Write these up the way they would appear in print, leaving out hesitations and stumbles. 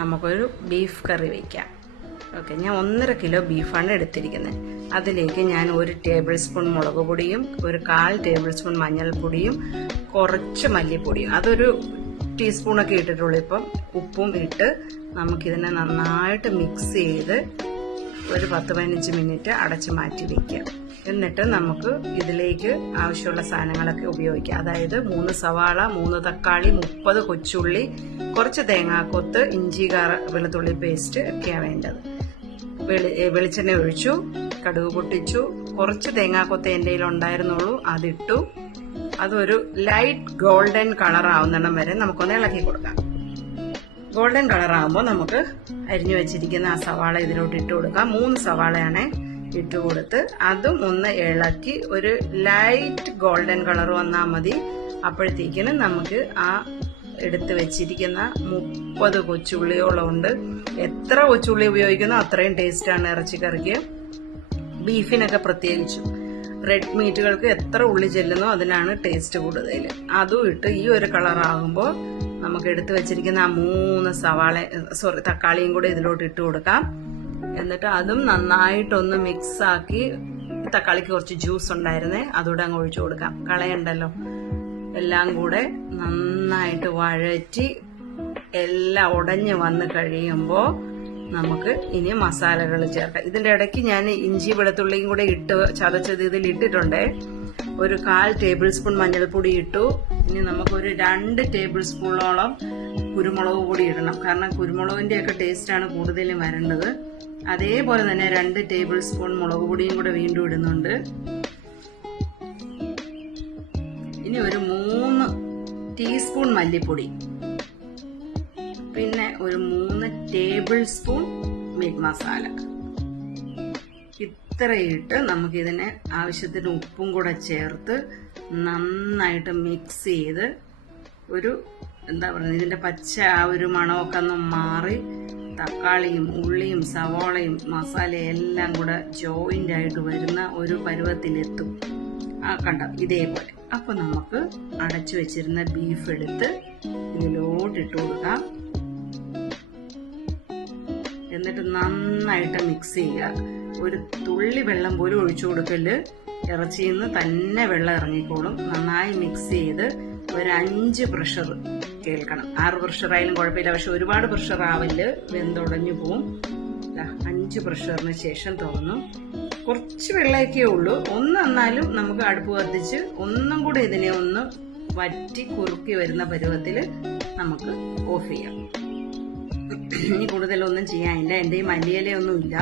നമുക്കൊരു ബീഫ് കറി വയ്ക്കാം. ഓക്കെ, ഞാൻ 1.5 കിലോ ബീഫാണ് എടുത്തിരിക്കുന്നത്. അതിലേക്ക് ഞാൻ 1 ടേബിൾ സ്പൂൺ മുളക് പൊടിയും 1/4 ടേബിൾ സ്പൂൺ മഞ്ഞൾപ്പൊടിയും കുറച്ച് മല്ലിപ്പൊടിയും, അതൊരു ടീസ്പൂണൊക്കെ ഇട്ടിട്ടുള്ളൂ. ഇപ്പം ഉപ്പും ഇട്ട് നമുക്കിതിനെ നന്നായിട്ട് മിക്സ് ചെയ്ത് ഒരു 10-15 മിനിറ്റ് അടച്ച് മാറ്റി വയ്ക്കാം. എന്നിട്ട് നമുക്ക് ഇതിലേക്ക് ആവശ്യമുള്ള സാധനങ്ങളൊക്കെ ഉപയോഗിക്കാം. അതായത് 3 സവാള, 3 തക്കാളി, 30 കൊച്ചുള്ളി, കുറച്ച് തേങ്ങാക്കൊത്ത്, ഇഞ്ചി, വെളുത്തുള്ളി പേസ്റ്റ് ഒക്കെയാണ് വേണ്ടത്. വെളിച്ചെണ്ണ ഒഴിച്ചു, കടുക് പൊട്ടിച്ചു, കുറച്ച് തേങ്ങാക്കൊത്ത് എൻ്റെ കയ്യിൽ ഉണ്ടായിരുന്നുള്ളൂ, അതിട്ടു. അതൊരു ലൈറ്റ് ഗോൾഡൻ കളർ ആവുന്നിടം വരെ നമുക്കൊന്ന് ഇളക്കി കൊടുക്കാം. ഗോൾഡൻ കളർ ആകുമ്പോൾ നമുക്ക് അരിഞ്ഞു വെച്ചിരിക്കുന്ന ആ സവാള ഇതിലോട്ട് ഇട്ട് കൊടുക്കാം. 3 സവാളയാണ് ഇട്ട് കൊടുത്ത് അതും ഒന്ന് ഇളക്കി ഒരു ലൈറ്റ് ഗോൾഡൻ കളർ വന്നാൽ മതി. അപ്പോഴത്തേക്കിന് നമുക്ക് ആ എടുത്ത് വെച്ചിരിക്കുന്ന 30 കൊച്ചുള്ളിയോളം ഉണ്ട്. എത്ര കൊച്ചുള്ളി ഉപയോഗിക്കുന്നോ അത്രയും ടേസ്റ്റാണ് ഇറച്ചിക്കറിക്ക്, ബീഫിനൊക്കെ പ്രത്യേകിച്ചും. റെഡ് മീറ്റുകൾക്ക് എത്ര ഉള്ളി ചെല്ലുന്നോ അതിനാണ് ടേസ്റ്റ് കൂടുതൽ. അതും ഇട്ട് ഈ ഒരു കളർ ആകുമ്പോൾ നമുക്ക് എടുത്തു വെച്ചിരിക്കുന്ന ആ 3 തക്കാളിയും കൂടെ ഇതിലോട്ട് ഇട്ട് കൊടുക്കാം. എന്നിട്ട് അതും നന്നായിട്ടൊന്ന് മിക്സ് ആക്കി, തക്കാളിക്ക് കുറച്ച് ജ്യൂസ് ഉണ്ടായിരുന്നേ അതുകൂടെ അങ്ങ് ഒഴിച്ചു കൊടുക്കാം, കളയണ്ടല്ലോ. എല്ലാം കൂടെ നന്നായിട്ട് വഴറ്റി എല്ലാം ഉടഞ്ഞ് വന്ന് കഴിയുമ്പോൾ നമുക്ക് ഇനി മസാലകൾ ചേർക്കാം. ഇതിന്റെ ഇടയ്ക്ക് ഞാൻ ഇഞ്ചി വെളുത്തുള്ളിയും കൂടെ ഇട്ട് ചതച്ചത് ഇതിൽ ഇട്ടിട്ടുണ്ട്. 1/4 ടേബിൾ സ്പൂൺ മഞ്ഞൾപ്പൊടി ഇട്ടു. ഇനി നമുക്കൊരു 2 ടേബിൾ സ്പൂണോളം കുരുമുളക് പൊടി ഇടണം. കാരണം കുരുമുളകിന്റെ ഒക്കെ ടേസ്റ്റാണ് കൂടുതലും വരേണ്ടത്. അതേപോലെ തന്നെ 2 ടേബിൾ സ്പൂൺ മുളക് പൊടിയും കൂടെ വീണ്ടും ഇടുന്നുണ്ട്. ഇനി ഒരു 3 ടീസ്പൂൺ മല്ലിപ്പൊടി, പിന്നെ ഒരു 3 ടേബിൾ സ്പൂൺ മീറ്റ് മസാല. ഇത്രയിട്ട് നമുക്കിതിനെ ആവശ്യത്തിന് ഉപ്പും കൂടെ ചേർത്ത് നന്നായിട്ട് മിക്സ് ചെയ്ത് ഒരു ഇതിന്റെ പച്ച ആ ഒരു മണമൊക്കെ ഒന്ന് മാറി തക്കാളിയും ഉള്ളിയും സവാളയും മസാലയും എല്ലാം കൂടെ ജോയിന്റ് ആയിട്ട് വരുന്ന ഒരു പരുവത്തിലെത്തും. കണ്ട ഇതേപോലെ. അപ്പൊ നമുക്ക് അടച്ചു വെച്ചിരുന്ന ബീഫ് എടുത്ത് ഇതിലോട്ടിട്ട് കൊടുക്കാം. എന്നിട്ട് നന്നായിട്ട് മിക്സ് ചെയ്യുക. ഒരു തുള്ളി വെള്ളം പോലും ഒഴിച്ചു കൊടുക്കല്, ഇറച്ചിയിൽ നിന്ന് തന്നെ വെള്ളം ഇറങ്ങിക്കോളും. നന്നായി മിക്സ് ചെയ്ത് ഒരു 5 പ്രഷർ കേൾക്കണം. 6 പ്രഷർ ആയാലും കുഴപ്പമില്ല, പക്ഷെ ഒരുപാട് പ്രഷർ ആവല്, വെന്തുടഞ്ഞു പോവും. 5 പ്രഷറിന് ശേഷം തുറന്നു. കുറച്ച് വെള്ളമൊക്കെ ഉള്ളൂ. എന്നാലും നമുക്ക് അടുപ്പ് കത്തിച്ച് ഒന്നും കൂടെ ഇതിനെ ഒന്ന് വറ്റി കുറുക്കി വരുന്ന പരുവത്തിൽ നമുക്ക് ഓഫ് ചെയ്യാം. ഇനി കൂടുതലൊന്നും ചെയ്യാനില്ല. എൻ്റെ ഈ മല്ലിയിലയൊന്നും ഇല്ല,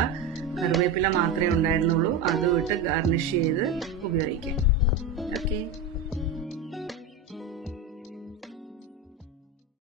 കറിവേപ്പില മാത്രമേ ഉണ്ടായിരുന്നുള്ളൂ. അതും ഇട്ട് ഗാർണിഷ് ചെയ്ത് ഉപയോഗിക്കാം. ഓക്കെ.